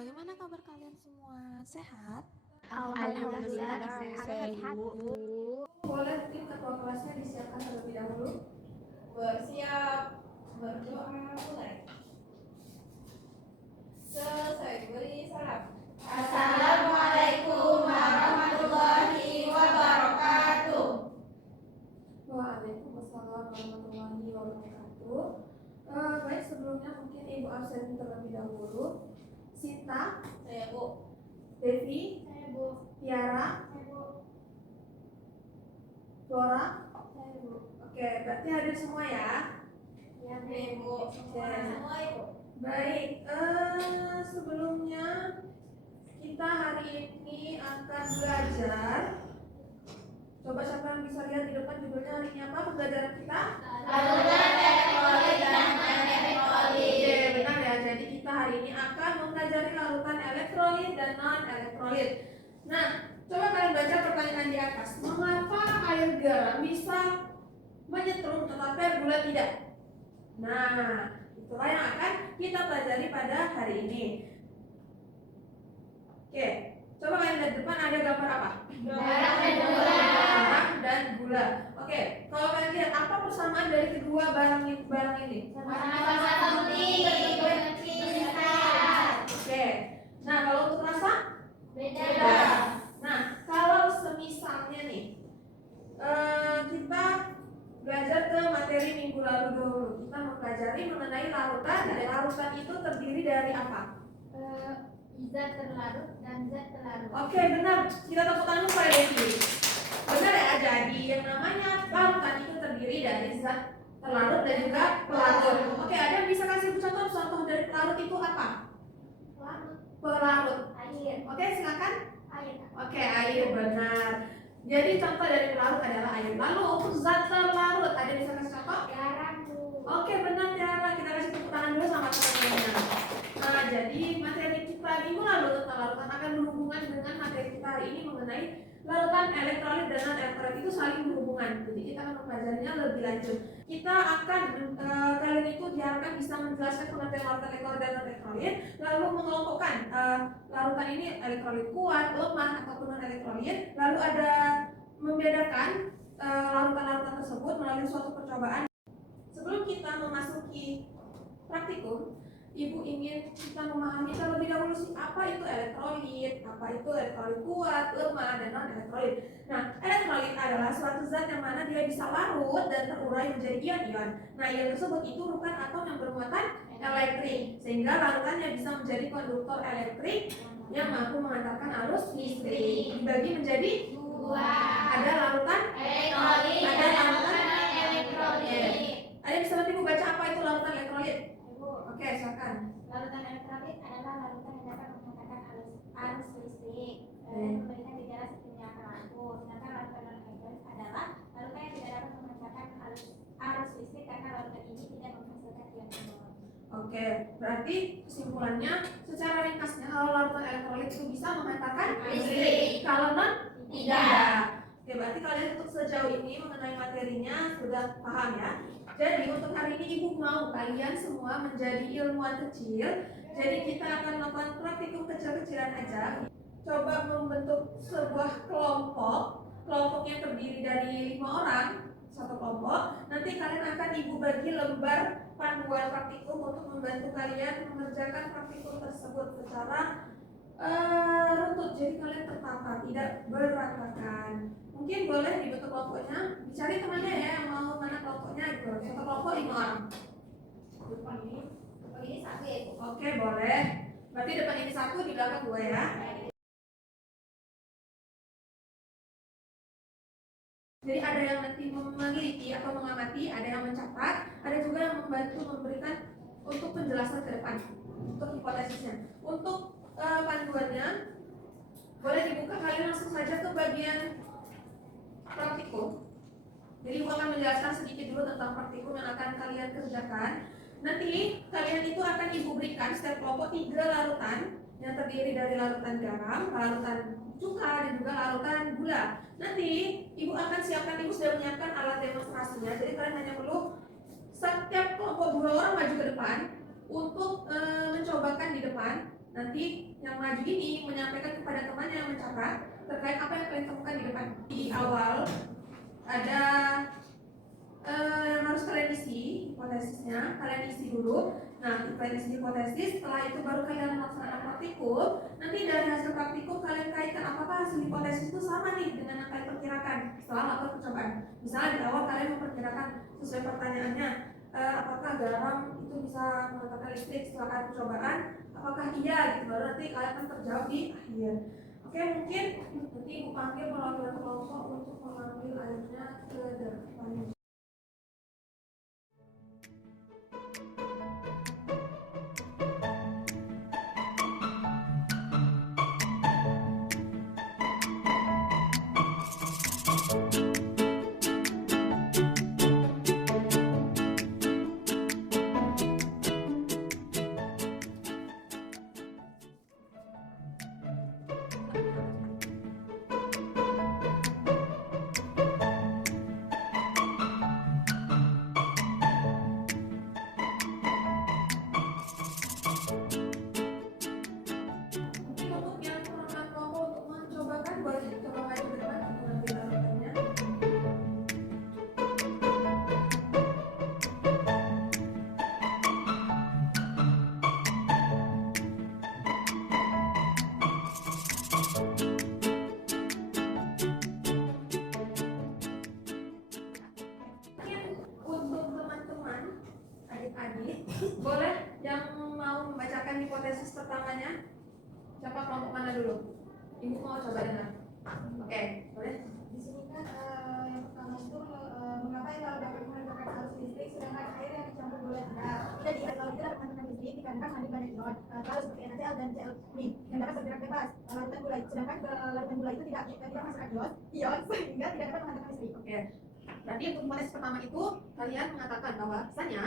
Bagaimana kabar kalian semua? Sehat? Alhamdulillah sehat, Bu. Boleh tim ketua kelasnya disiapkan terlebih dahulu. Bersiap, berdoa, mulai. Selesai, beri salam. Assalamualaikum warahmatullahi wabarakatuh. Waalaikumsalam warahmatullahi wabarakatuh. Baik, sebelumnya mungkin Ibu absen terlebih dahulu. Sinta, Saya Bu. Devi, Saya Bu. Tiara, Saya Bu. Flora. Saya Bu. Oke, berarti hadir semua ya. Ya Oke. Bu. Semua Ibu. Baik, sebelumnya kita hari ini akan belajar. Coba siapa yang bisa lihat di depan judulnya hari ini apa pembelajaran kita? Lalutan elektrolit dan non-elektrolit. Oke, benar ya. Jadi kita hari ini akan mempelajari larutan elektrolit dan non-elektrolit. Nah, coba kalian baca pertanyaan di atas. Mengapa air garam bisa menyetrum tetapi air gula tidak? Nah, itulah yang akan kita pelajari pada hari ini. Oke, coba kalian lihat depan ada gambar apa? Garam dan gula. Garam dan gula. Oke, kalau kalian lihat apa persamaan dari kedua barang ini? Sama-sama putih, berkristal. Oke. Nah, kalau untuk rasa? Beda. Nah, kalau semisalnya nih, kita belajar ke materi minggu lalu dulu. Kita mempelajari mengenai larutan. Dan larutan itu terdiri dari apa? Zat terlarut dan zat terlarut. Oke, benar. Kita tepuk tangan pada Devi. Benar ya, jadi yang namanya larutan itu terdiri dari zat terlarut dan juga pelarut. Oke, ada yang bisa kasih contoh dari pelarut itu apa? Pelarut. Air. Oke, silakan. Air. Oke, air, benar. Jadi contoh dari pelarut adalah air. Lalu untuk zat terlarut, ada yang bisa kasih contoh? Garam Bu. Oke, benar Tiara. Kita kasih tepuk tangan dulu sama teman-temannya. Nah, jadi materi kita minggu lalu tentang larutan akan berhubungan dengan materi kita hari ini mengenai larutan elektrolit dan non-elektrolit itu saling berhubungan. Jadi kita akan mempelajarinya lebih lanjut. Kita akan kalian itu diharapkan bisa menjelaskan pengertian larutan elektrolit dan non-elektrolit, lalu mengelompokkan larutan ini elektrolit kuat, lemah ataupun non-elektrolit, lalu ada membedakan larutan-larutan tersebut melalui suatu percobaan. Sebelum kita memasuki praktikum, Ibu ingin kita memahami terlebih dahulu sih apa itu elektrolit, apa itu elektrolit kuat, lemah, dan non-elektrolit. Nah, elektrolit adalah suatu zat yang mana dia bisa larut dan terurai menjadi ion-ion. Nah, ion tersebut itu bukan atom yang bermuatan elektrik, sehingga larutannya bisa menjadi konduktor elektrik yang mampu mengantarkan arus listrik. Dibagi menjadi Dua. ada larutan Elektrolit. ada larutan non-elektrolit. Ada yang bisa bantu Ibu baca apa itu larutan elektrolit? Ibu. Oke, silakan. Larutan elektrolit adalah larutan yang dapat mengantarkan arus listrik dan memberikan gejala seperti menyalakan lampu. Sedangkan larutan non-elektrolit adalah larutan yang tidak dapat memancarkan arus listrik karena larutan ini tidak menghasilkan ion-ion. Oke, berarti kesimpulannya secara ringkasnya kalau larutan elektrolit itu bisa mengantarkan Listrik. kalau non Tidak. Oke, berarti kalian untuk sejauh ini mengenai materinya sudah paham ya. Jadi untuk hari ini Ibu mau kalian semua menjadi ilmuwan kecil. Jadi kita akan melakukan praktikum kecil-kecilan aja. Coba membentuk sebuah kelompok yang terdiri dari 5 orang, satu kelompok. Nanti kalian akan Ibu bagi lembar panduan praktikum untuk membantu kalian mengerjakan praktikum tersebut secara runtut. Jadi kalian tertata, tidak berantakan. Mungkin boleh dibentuk kelompoknya, dicari temannya ya yang mau mana kelompoknya gitu. Satu kelompok 5 orang. Depan ini satu ya Ibu. Oke, boleh. Berarti depan ini 1, di belakang 2 ya. Jadi ada yang nanti meneliti atau mengamati, ada yang mencatat, ada juga yang membantu memberikan untuk penjelasan ke depan, untuk hipotesisnya. Untuk panduannya boleh dibuka, kalian langsung saja ke bagian praktikum. Jadi Ibu akan menjelaskan sedikit dulu tentang praktikum yang akan kalian kerjakan. Nanti kalian itu akan Ibu berikan setiap kelompok 3 larutan yang terdiri dari larutan garam, larutan cuka, dan juga larutan gula. Nanti Ibu akan siapkan, Ibu sudah menyiapkan alat demonstrasinya. Jadi kalian hanya perlu setiap kelompok 2 orang maju ke depan untuk mencobakan di depan nanti yang maju ini menyampaikan kepada temannya yang mencatat terkait apa yang kalian temukan di depan. Di awal ada harus kalian isi hipotesisnya, kalian isi dulu. Nah, kalian isi hipotesis, setelah itu baru kalian melaksanakan praktikum. Nanti dari hasil praktikum kalian kaitkan apakah hasil hipotesis itu sama nih dengan yang kalian perkirakan setelah melakukan percobaan. Misalnya di awal kalian memperkirakan sesuai pertanyaannya, apakah garam itu bisa mengantarkan listrik setelah percobaan? Apakah iya gitu, baru nanti kalian akan terjawab di akhir. Oke, mungkin nanti Ibu panggil perwakilan kelompok untuk mengambil airnya ke depan. Boleh yang mau membacakan hipotesis pertamanya? Siapa kelompok mana dulu? Ibu mau coba dengar. Oke, boleh? Di sini kan yang pertama itu mengapa kalau dapat mengeluarkan arus listrik sedangkan air yang dicampur gula rendah. Jadi kalau tidak menggunakan listrik dikarenakan mandi banyak ion, kalau seperti NaCl dan Cl yang dapat bergerak bebas larutan gula. Sedangkan larutan gula itu tidak masuk ion sehingga tidak dapat menghantarkan listrik. Oke. Berarti untuk hipotesis pertama itu kalian mengatakan bahwa misalnya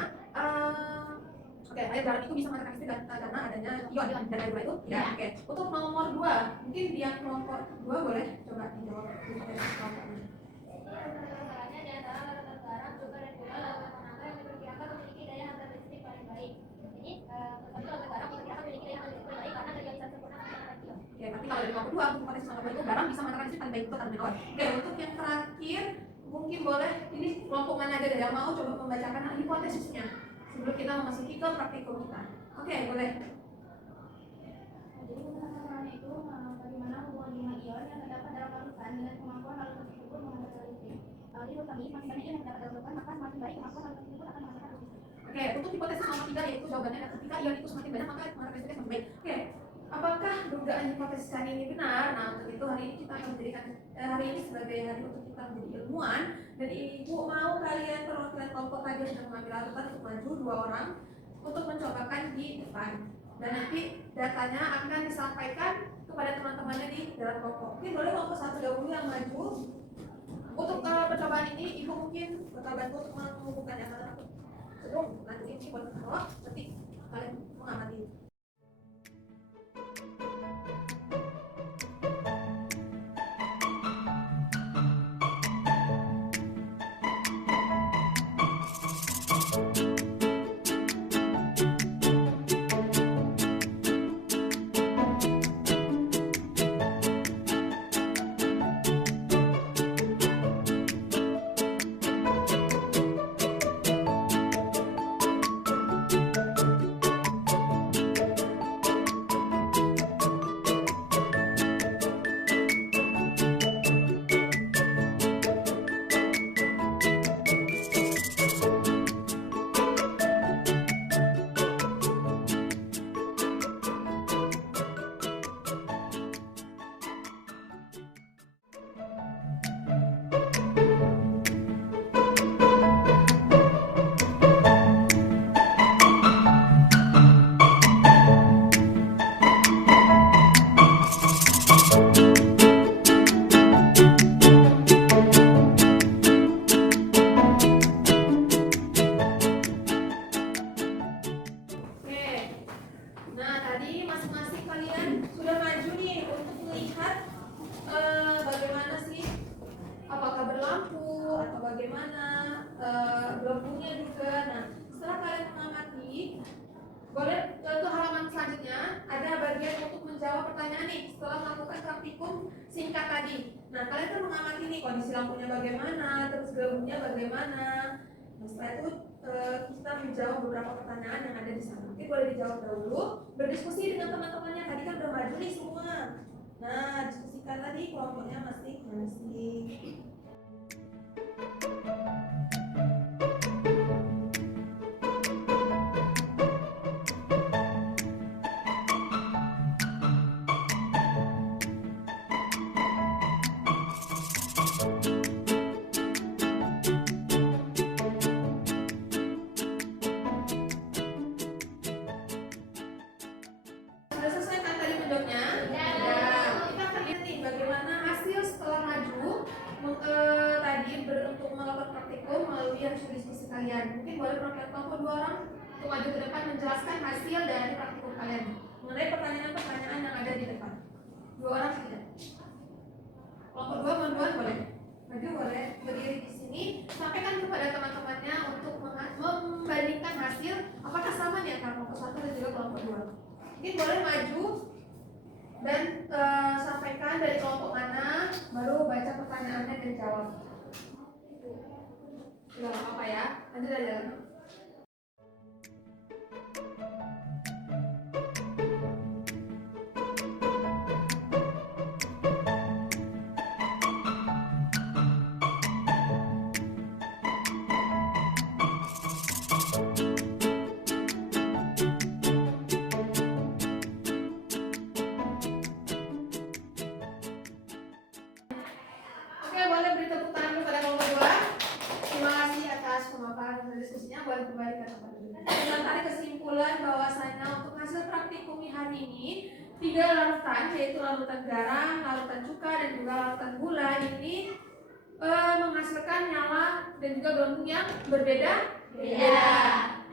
air garam itu bisa mengatakan listrik karena adanya ion dan air gula itu tidak. Oke. Untuk nomor 2, mungkin yang kelompok 2 boleh coba dijawab hipotesis kelompoknya. Caranya di antara larutan garam, cuka dan gula larutan manakah yang diperkirakan memiliki daya hantar listrik paling baik. Jadi larutan garam diperkirakan memiliki daya hantar listrik paling baik karena terrealisasi sempurna menggunakan ion. Oke, berarti kalau dari kelompok 2 untuk hipotesis nomor 2 itu garam bisa mengatakan listrik paling baik itu karena ion. Oke, untuk yang terakhir mungkin boleh ini kelompok mana aja yang mau coba membacakan hipotesisnya sebelum kita memasuki ke praktikum kita. Oke, boleh. Jadi permasalahannya itu bagaimana hubungan dengan ion yang terdapat dalam larutan dengan kemampuan larutan tersebut menghantarkan listrik. Jadi menurut kami semakin banyak ion yang terdapat dalam larutan maka semakin baik kemampuan larutan tersebut akan menghantarkan listrik. Oke, untuk hipotesis nomor 3 yaitu jawabannya ketika ion itu semakin banyak maka menghantarkan listriknya semakin baik. Oke, apakah dugaan hipotesis kali ini benar? Nah, untuk itu hari ini kita akan menjadikan hari ini sebagai hari untuk kita menjadi ilmuwan. Dan ibu mau kalian perwakilan kelompok tadi yang sudah mengambil larutan untuk maju 2 orang untuk mencobakan di depan. Dan nanti datanya akan disampaikan kepada teman-temannya di dalam kelompok. Mungkin boleh kelompok 1 dahulu yang maju. Untuk percobaan ini ibu mungkin bakal bantu untuk mengumpulkannya karena aku sebelum nanti ini buat kelompok nanti kalian mengamati. singkat tadi. Nah, kalian kan mengamati nih kondisi lampunya bagaimana, terus gelembungnya bagaimana. Nah, setelah itu kita menjawab beberapa pertanyaan yang ada di sana. Oke, boleh dijawab dahulu. Berdiskusi dengan teman-temannya, tadi kan udah maju nih semua. Nah, diskusikan tadi kelompoknya masing-masing. Sudah selesai kan tadi menjawabnya? Ya. Kita akan lihat nih bagaimana hasil setelah maju tadi untuk melakukan praktikum melalui hasil diskusi kalian. Mungkin boleh perwakilan kelompok 2 orang untuk maju ke depan menjelaskan hasil dari praktikum kalian mengenai pertanyaan-pertanyaan yang ada di depan. 2 orang tidak. Kelompok 2 menduan boleh. Maju boleh berdiri di sini. Sampaikan kepada teman-temannya untuk membandingkan hasil apakah sama nih antara kelompok 1 dan juga kelompok 2. Mungkin boleh maju dan sampaikan dari kelompok mana, baru baca pertanyaannya dan jawab. Gak apa-apa ya, lanjut aja. Oke, boleh beri tepuk tangan kepada kelompok 2. Terima kasih atas pemaparan dan diskusinya. Boleh kembali ke tempat dulu. Kita tarik kesimpulan bahwasanya untuk hasil praktikum hari ini 3 larutan, yaitu larutan garam, larutan cuka, dan juga larutan gula ini menghasilkan nyala dan juga gelembung yang berbeda.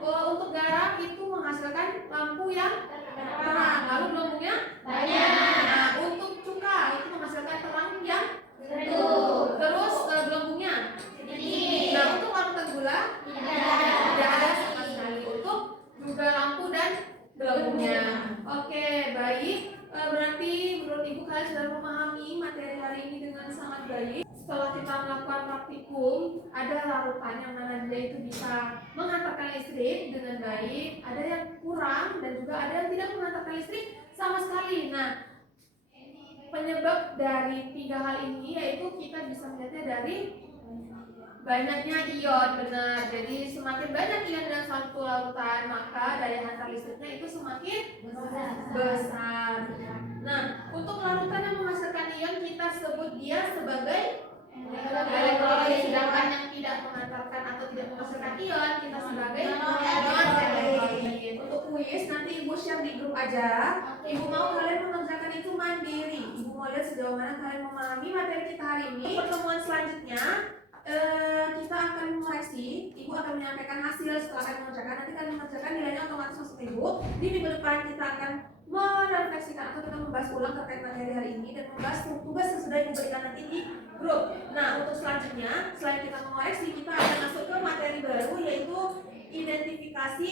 Untuk garam itu menghasilkan lampu yang terang, lalu gelembungnya banyak. Nah, untuk cuka itu menghasilkan terang yang terus gelembungnya sedikit. Nah, untuk larutan gula tidak ada sama sekali untuk juga lampu dan gelembungnya. Oke, baik. Berarti menurut Ibu kalian sudah memahami materi hari ini dengan sangat baik. Setelah kita melakukan praktikum, ada larutan yang mana dia itu bisa menghantarkan listrik dengan baik, ada yang kurang dan juga ada yang tidak menghantarkan listrik sama sekali. Nah, penyebab dari 3 hal ini yaitu kita bisa melihatnya dari banyaknya ion, benar. Jadi semakin banyak ion dalam satu larutan, maka daya hantar listriknya itu semakin besar. Nah, untuk larutan yang menghasilkan ion kita sebut dia sebagai elektrolit, sedangkan yang tidak menghantarkan atau tidak menghasilkan ion kita sebagai non-elektrolit. Untuk kuis nanti Ibu share di grup aja. Ibu mau kalian mengerjakan itu mandiri. Ibu mau lihat sejauh mana kalian memahami materi kita hari ini. Pertemuan selanjutnya kita akan mengoreksi. Ibu akan menyampaikan hasil setelah kalian mengerjakan. Nanti kalian mengerjakan nilainya otomatis masuk ke Ibu. Di minggu depan kita akan merefleksikan atau kita membahas ulang terkait materi hari ini dan membahas tugas yang sudah Ibu berikan nanti di grup. Nah, untuk selanjutnya selain kita mengoreksi, kita akan masuk ke materi baru yaitu identifikasi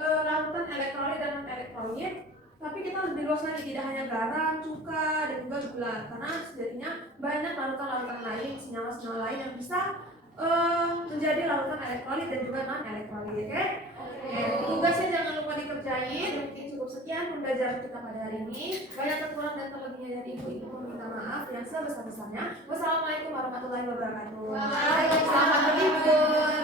larutan elektrolit dan non-elektrolit. Tapi kita lebih luas lagi, tidak hanya garam, cuka, dan juga gula, karena sejatinya banyak larutan-larutan lain, senyawa-senyawa lain yang bisa menjadi larutan elektrolit dan juga non-elektrolit. Oke? Tugasnya jangan lupa dikerjain. Mungkin cukup sekian pembelajaran kita pada hari ini. Banyak kekurangan dan kelebihnya dari Ibu meminta maaf yang sebesar-besarnya. Wassalamualaikum warahmatullahi wabarakatuh. Selamat berlibur.